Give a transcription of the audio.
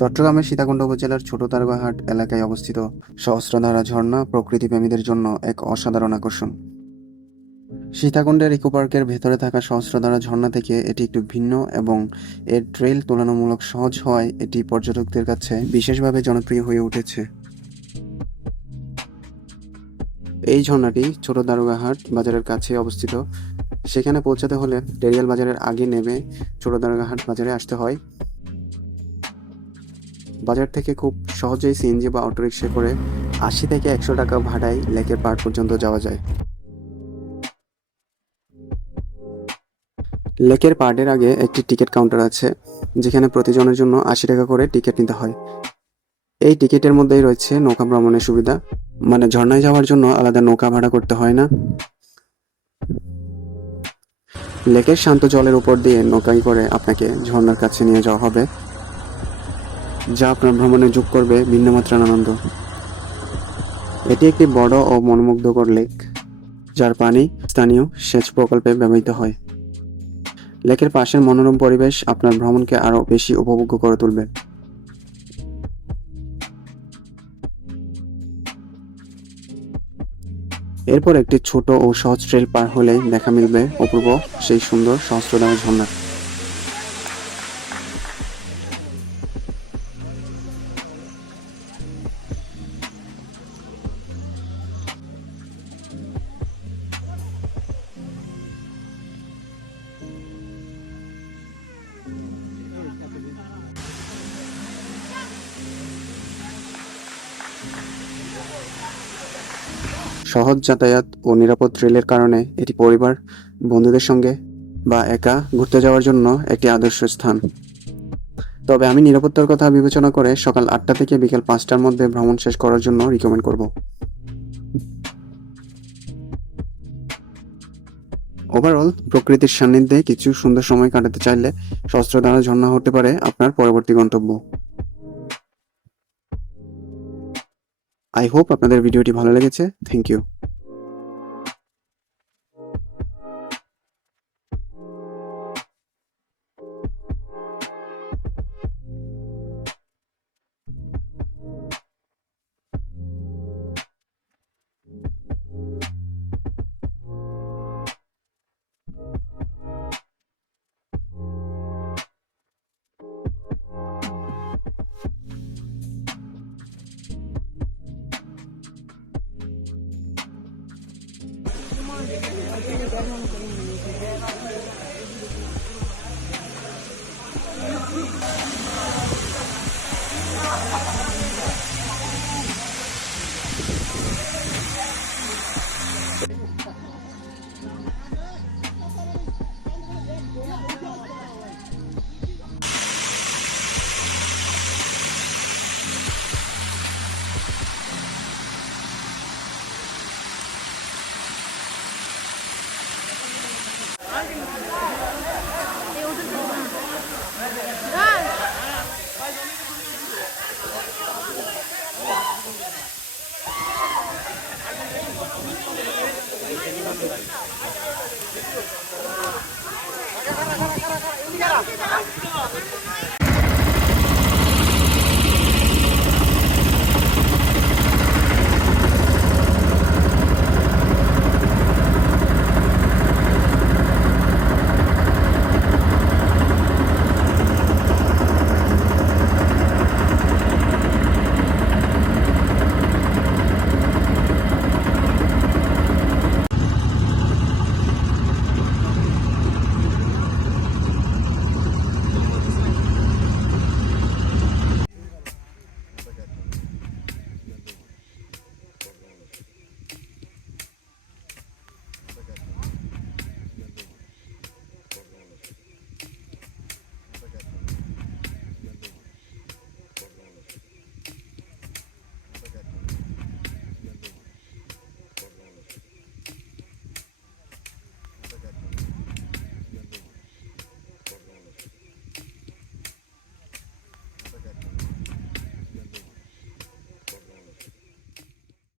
চট্টগ্রামের সীতাকুণ্ড উপজেলার ছোট দারোগাহাট এলাকায় অবস্থিত সহস্রধারা ঝর্ণা প্রকৃতিপ্রেমীদের জন্য এক অসাধারণ আকর্ষণ। সীতাকুণ্ডের ইকো পার্কের ভেতরে থাকা সহস্রধারা ঝর্ণা থেকে এটি একটু ভিন্ন এবং এর ট্রেইল তুলনামূলক সহজ হওয়ায় এটি পর্যটকদের কাছে বিশেষভাবে জনপ্রিয় হয়ে উঠেছে। এই ঝর্ণাটি ছোট দারোগাহাট বাজারের কাছে অবস্থিত। সেখানে পৌঁছাতে হলে টেরিয়াল বাজারের আগে নেমে ছোট দারোগাহাট বাজারে আসতে হয়। বাজার থেকে খুব সহজেই সিএনজি বা অটোরিকশা করে ৮০ থেকে ১০০ টাকা ভাড়ায় লেকের পাড় পর্যন্ত যাওয়া যায়। লেকের পাড়ের আগে একটি টিকিট কাউন্টার আছে, যেখানে প্রতিজনের জন্য ৮০ টাকা করে টিকিট নিতে হয়। এই টিকিটের মধ্যেই রয়েছে নৌকা ভ্রমণের সুবিধা, মানে ঝর্ণায় যাওয়ার জন্য আলাদা নৌকা ভাড়া করতে হয় না। লেকের শান্ত জলের উপর দিয়ে নৌকায় করে আপনাকে ঝর্ণার কাছে নিয়ে যাওয়া হবে, যা আপনার ভ্রমণে যোগ করবে ভিন্নমাত্রার আনন্দ। এটি একটি বড় ও মনোমুগ্ধকর লেক, যার পানি স্থানীয় সেচ প্রকল্পে ব্যবহৃত হয়। লেকের পাশের মনোরম পরিবেশ আপনার ভ্রমণকে আরও বেশি উপভোগ্য করে তুলবে। এরপর একটি ছোট ও সহজ ট্রেল পার হলেই দেখা মিলবে অপূর্ব সেই সুন্দর সহস্রধারা ঝর্ণা। সহজ যাতায়াত ও নিরাপদ ট্রেলের কারণে এটি পরিবার, বন্ধুদের সঙ্গে বা একা ঘুরতে যাওয়ার জন্য একটি আদর্শ স্থান। তবে আমি নিরাপত্তার কথা বিবেচনা করে সকাল ৮টা থেকে বিকেল ৫টার মধ্যে ভ্রমণ শেষ করার জন্য রিকমেন্ড করব। ওভারঅল প্রকৃতির সান্নিধ্যে কিছু সুন্দর সময় কাটাতে চাইলে সহস্রধারা ঝর্ণা হতে পারে আপনার পরবর্তী গন্তব্য। আই হোপ আপনাদের ভিডিওটি ভালো লেগেছে। Thank you.